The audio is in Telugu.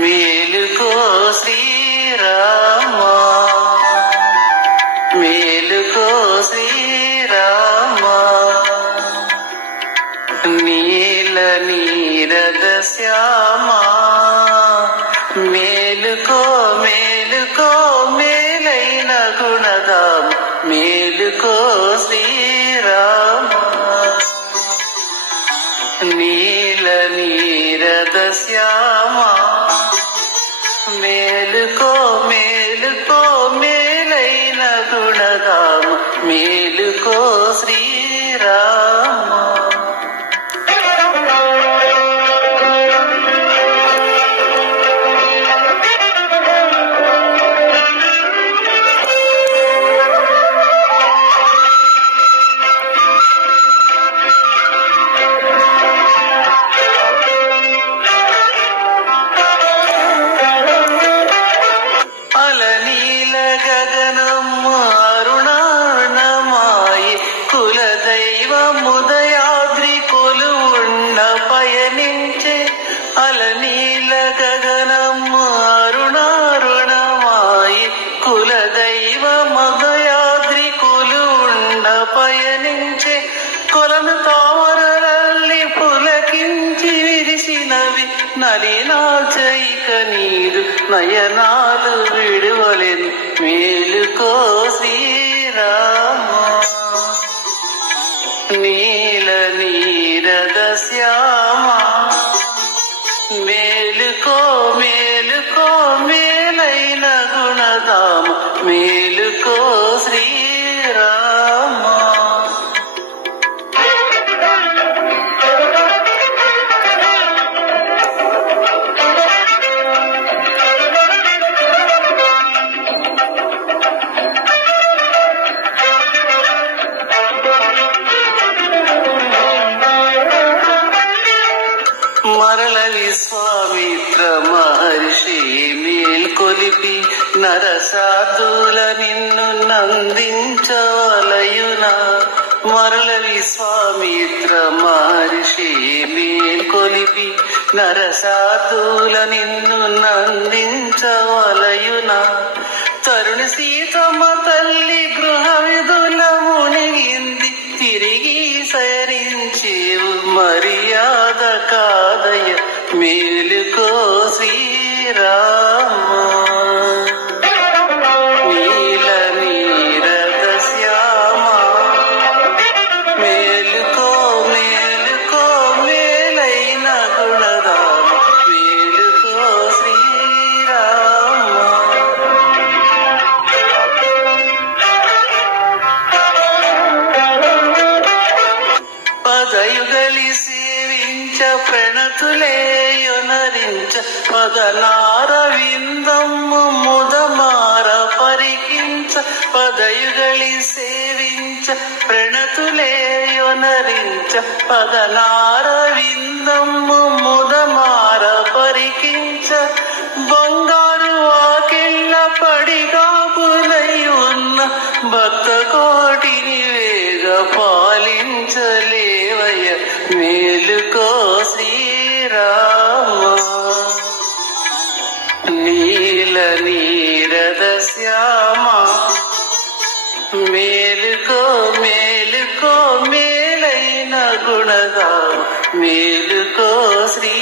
మేలుకో శ్రీరామ, మేలుకో శ్రీరామ. నీల నీరద శ్యామ, మేలుకో మేలుకో మేలైన గుణధామ, మేలుకో శ్రీరామ. నీల నీరద శ్యామ, మేలుకో మేలుకో మేలైన గుణధామ, మేలుకో శ్రీరామ. ఉదయాద్రి కొలువుండ పయనించే అలనీల గగనము అరుణారుణమాయి, కులదైవముదయాద్రి కొలువుండ పయనించే కొలను తామరలల్లి పులకించి విరిసినవి నలినాచైక నీరు నయనాలు విడువలెను, మేలుకో శ్రీరామ. నీల నీరద శ్యామ, మేలుకో మేలుకో మేలైన గుణధామ, మేలుకో శ్రీరామ. మరల విశ్వామిత్ర మహర్షి మేల్కొలిపి నరసాధుల నిన్ను నందించవలయునా. మరల విశ్వామిత్ర మహర్షి మేల్కొలిపి నరసాధుల నిన్ను నందించవలయునా. తరుణి సీతమ్మ తల్లి గృహ విధుల మునిగింది, తిరిగి సరించేవు మర్యాద కాదయ, మేలుకో శ్రీరామ. నీల నీరద శ్యామ, మేలుకో మేలుకో మేలైన గుణధామ, మేలుకో శ్రీరామ. పదయుగలి సేవించ ప్రణతులేయొనరించ పదనార విందమ్ము ముదమార పరికించ. పదయుగలి సేవించ ప్రణతులేయొనరించ పదనార విందమ్ము ముదమార పరికించ. బంగారు వాకిళ్ళ పడిగాపులై ఉన్న భక్త కోటిని వేగ పాలించలేవయ, మేలుకో శ్రీరామ. నీల నీరద శ్యామ, మేలుకో మేలుకో మేలైన గుణధామ, మేలుకో శ్రీ